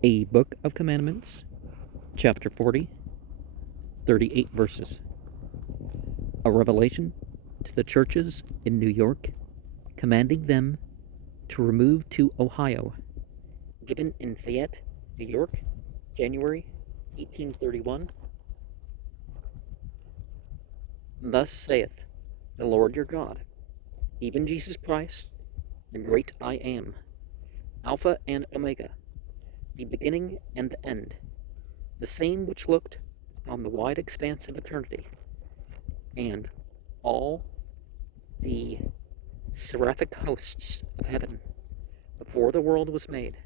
A Book of Commandments, chapter 40, 38 verses. A revelation to the churches in New York, commanding them to remove to Ohio, given in Fayette, New York, January 1831. Thus saith the Lord your God, even Jesus Christ, the great I am, Alpha and Omega, the beginning and the end, the same which looked upon the wide expanse of eternity, and all the seraphic hosts of heaven, before the world was made,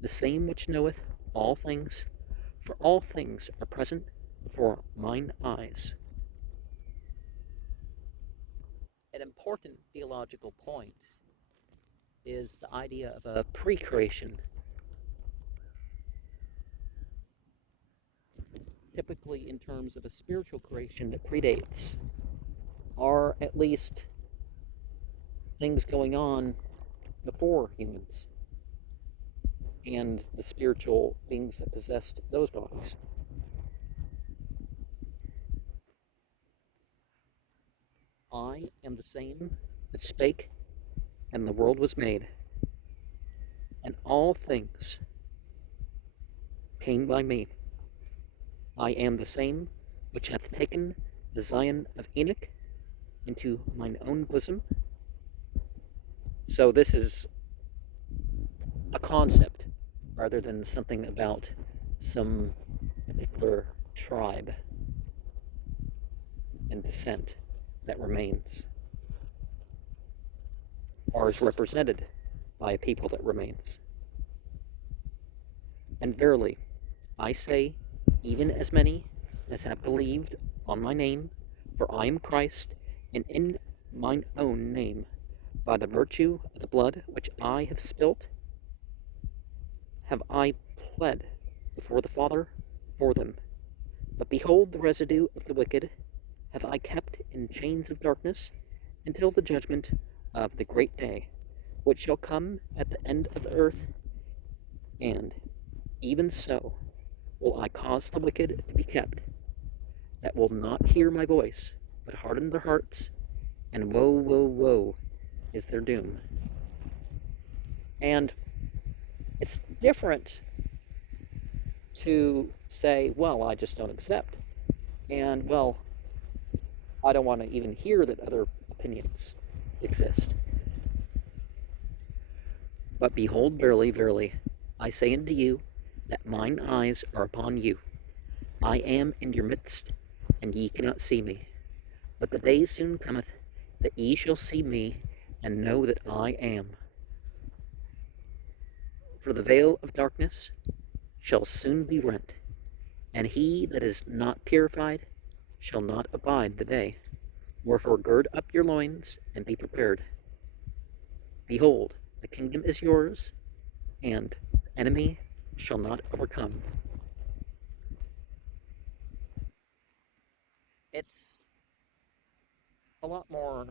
the same which knoweth all things, for all things are present before mine eyes. An important theological point is the idea of a pre-creation. Typically in terms of a spiritual creation that predates, or at least things going on before humans and the spiritual beings that possessed those bodies. I am the same that spake, and the world was made, and all things came by me. I am the same which hath taken the Zion of Enoch into mine own bosom. So this is a concept rather than something about some particular tribe and descent that remains, or is represented by a people that remains. And verily, I say, even as many as have believed on my name, for I am Christ, and in mine own name, by the virtue of the blood which I have spilt, have I pled before the Father for them. But behold, the residue of the wicked have I kept in chains of darkness until the judgment of the great day, which shall come at the end of the earth. And even so will I cause the wicked to be kept, that will not hear my voice, but harden their hearts, and woe, woe, woe is their doom. And it's different to say, well, I just don't accept, and, well, I don't want to even hear that other opinions exist. But behold, verily, verily, I say unto you, that mine eyes are upon you. I am in your midst, and ye cannot see me. But the day soon cometh, that ye shall see me, and know that I am. For the veil of darkness shall soon be rent, and he that is not purified shall not abide the day. Wherefore gird up your loins, and be prepared. Behold, the kingdom is yours, and the enemy shall not overcome. It's a lot more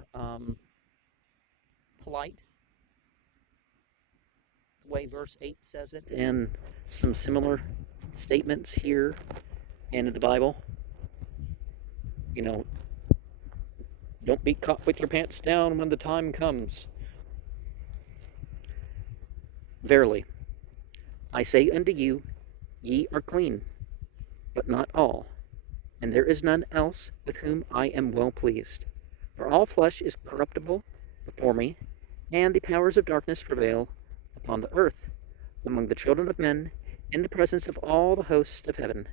polite, the way verse 8 says it, and some similar statements here and in the Bible. You know, don't be caught with your pants down when the time comes. Verily, I say unto you, ye are clean, but not all, and there is none else with whom I am well pleased. For all flesh is corruptible before me, and the powers of darkness prevail upon the earth, among the children of men, in the presence of all the hosts of heaven,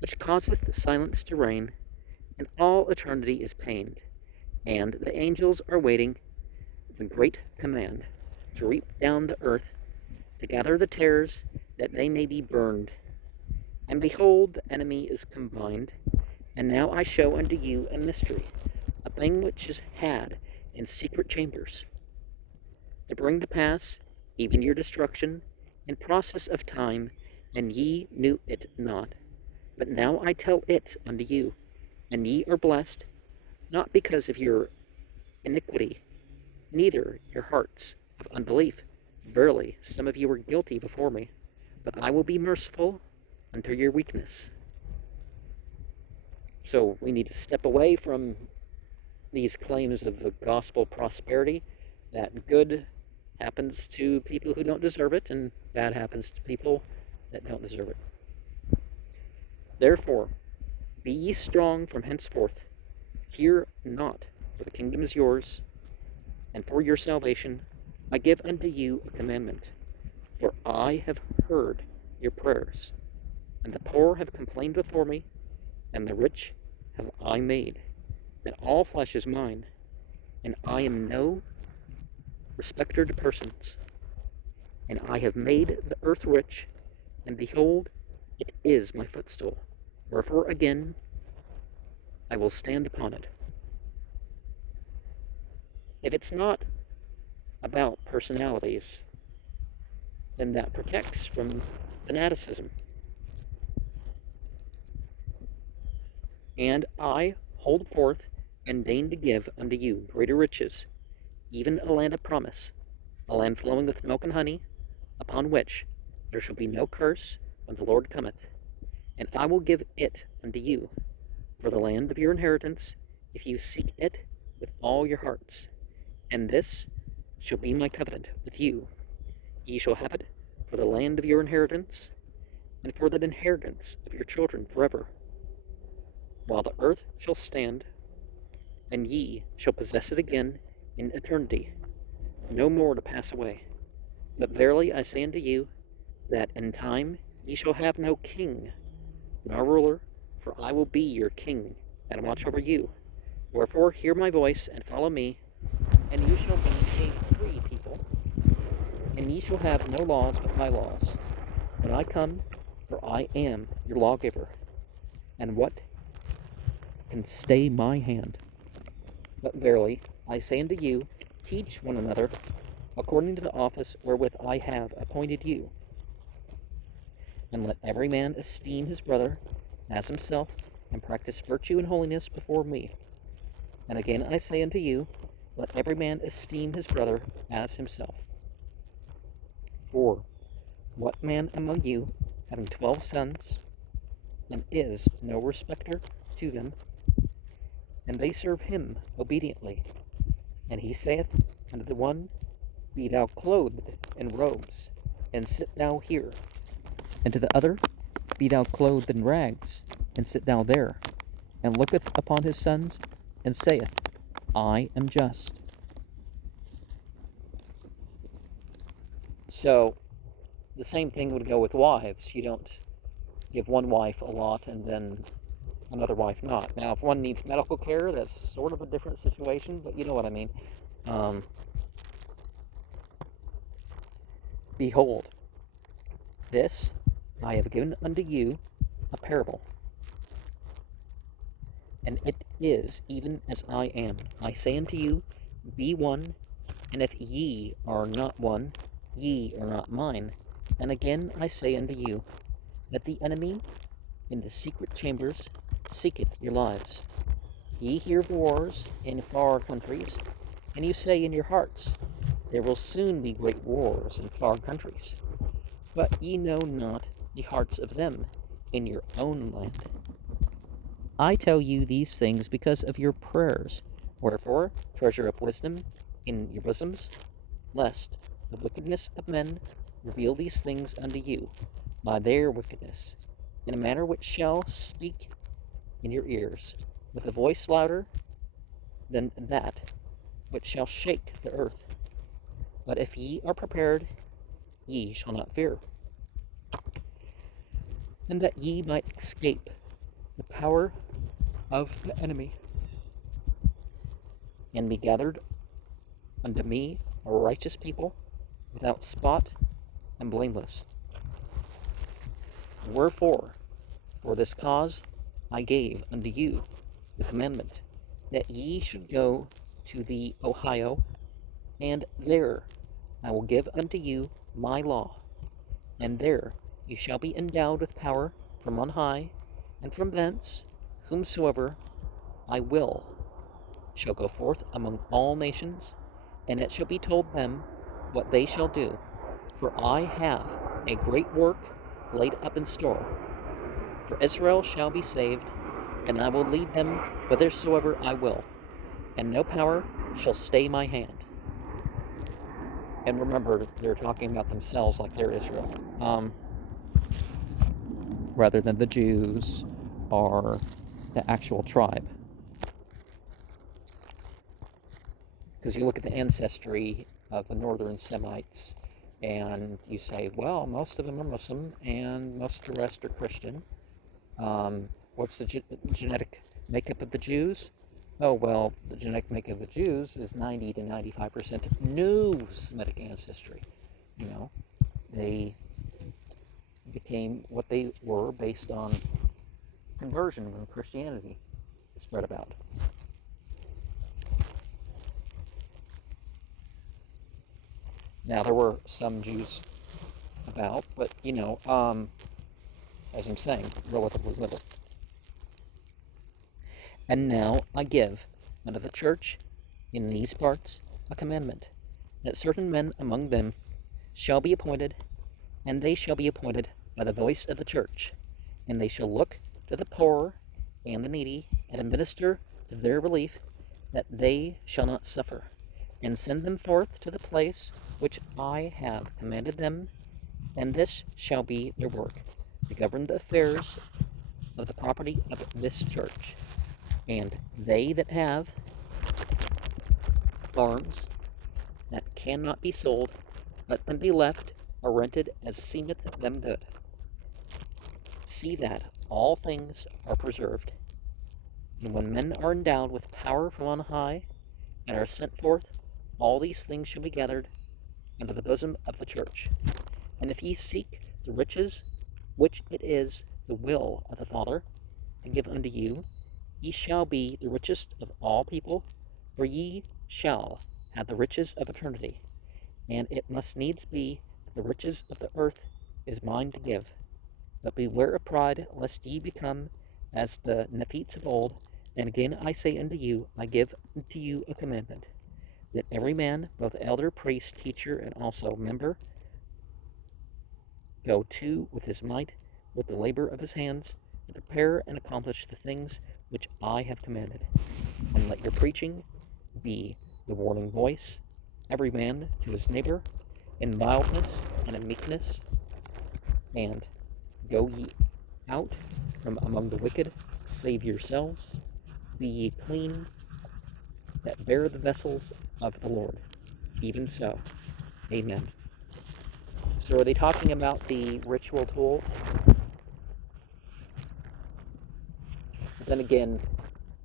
which causeth silence to reign, and all eternity is pained, and the angels are waiting the great command to reap down the earth, to gather the tares, that they may be burned. And behold, the enemy is combined, and now I show unto you a mystery, a thing which is had in secret chambers, to bring to pass even your destruction in process of time, and ye knew it not. But now I tell it unto you, and ye are blessed, not because of your iniquity, neither your hearts of unbelief. Verily, some of you were guilty before me. but I will be merciful unto your weakness. So we need to step away from these claims of the gospel prosperity, that good happens to people who don't deserve it, and bad happens to people that don't deserve it. Therefore, be ye strong from henceforth. Fear not, for the kingdom is yours, and for your salvation I give unto you a commandment. For I have heard your prayers, and the poor have complained before me, and the rich have I made, that all flesh is mine, and I am no respecter to persons. And I have made the earth rich, and behold, it is my footstool. Wherefore again I will stand upon it. If it's not about personalities, then that protects from fanaticism. And I hold forth and deign to give unto you greater riches, even a land of promise, a land flowing with milk and honey, upon which there shall be no curse when the Lord cometh. And I will give it unto you for the land of your inheritance, if you seek it with all your hearts. And this shall be my covenant with you. Ye shall have it for the land of your inheritance, and for the inheritance of your children forever, while the earth shall stand, and ye shall possess it again in eternity, no more to pass away. But verily I say unto you, that in time ye shall have no king, nor ruler, for I will be your king, and watch over you. Wherefore hear my voice, and follow me, and ye shall be a free people, and ye shall have no laws but my laws. When I come, for I am your lawgiver, and what can stay my hand? But verily I say unto you, teach one another according to the office wherewith I have appointed you. And let every man esteem his brother as himself, and practice virtue and holiness before me. And again I say unto you, let every man esteem his brother as himself. For what man among you, having 12 sons, and is no respecter to them, and they serve him obediently, and he saith unto the one, be thou clothed in robes, and sit thou here, and to the other, be thou clothed in rags, and sit thou there, and looketh upon his sons, and saith, I am just. So, the same thing would go with wives. You don't give one wife a lot and then another wife not. Now, if one needs medical care, that's sort of a different situation, but you know what I mean. Behold, this I have given unto you a parable, and it is even as I am. I say unto you, be one, and if ye are not one, ye are not mine. And again I say unto you, that the enemy in the secret chambers seeketh your lives. Ye hear of wars in far countries, and you say in your hearts, there will soon be great wars in far countries. But ye know not the hearts of them in your own land. I tell you these things because of your prayers. Wherefore, treasure up wisdom in your bosoms, lest the wickedness of men reveal these things unto you by their wickedness, in a manner which shall speak in your ears, with a voice louder than that which shall shake the earth. But if ye are prepared, ye shall not fear. And that ye might escape the power of the enemy, and be gathered unto me a righteous people, without spot and blameless. Wherefore, for this cause I gave unto you the commandment, that ye should go to the Ohio, and there I will give unto you my law, and there you shall be endowed with power from on high, and from thence whomsoever I will shall go forth among all nations, and it shall be told them what they shall do. For I have a great work laid up in store. For Israel shall be saved, and I will lead them whithersoever I will, and no power shall stay my hand. And remember, they're talking about themselves like they're Israel, rather than the Jews or the actual tribe. Because you look at the ancestry of the northern Semites, and you say, well, most of them are Muslim, and most of the rest are Christian. What's the genetic makeup of the Jews? Oh, well, the genetic makeup of the Jews is 90 to 95% no Semitic ancestry. You know, they became what they were based on conversion when Christianity spread about. Now, there were some Jews about, but, as I'm saying, relatively little. And now I give unto the church in these parts a commandment, that certain men among them shall be appointed, and they shall be appointed by the voice of the church, and they shall look to the poor and the needy, and administer to their relief, that they shall not suffer, and send them forth to the place which I have commanded them, and this shall be their work, to govern the affairs of the property of this church. And they that have farms that cannot be sold, let them be left or rented as seemeth them good. See that all things are preserved, and when men are endowed with power from on high, and are sent forth, all these things shall be gathered under the bosom of the church. And if ye seek the riches which it is the will of the Father to give unto you, ye shall be the richest of all people, for ye shall have the riches of eternity. And it must needs be that the riches of the earth is mine to give. But beware of pride, lest ye become as the Nephites of old. And again I say unto you, I give unto you a commandment, that every man, both elder, priest, teacher, and also member, go to with his might, with the labor of his hands, to prepare and accomplish the things which I have commanded. And let your preaching be the warning voice, every man to his neighbor, in mildness and in meekness. And go ye out from among the wicked, save yourselves, be ye clean, that bear the vessels of the Lord. Even so, amen. So are they talking about the ritual tools? But then again,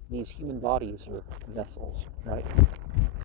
these human bodies are vessels, right?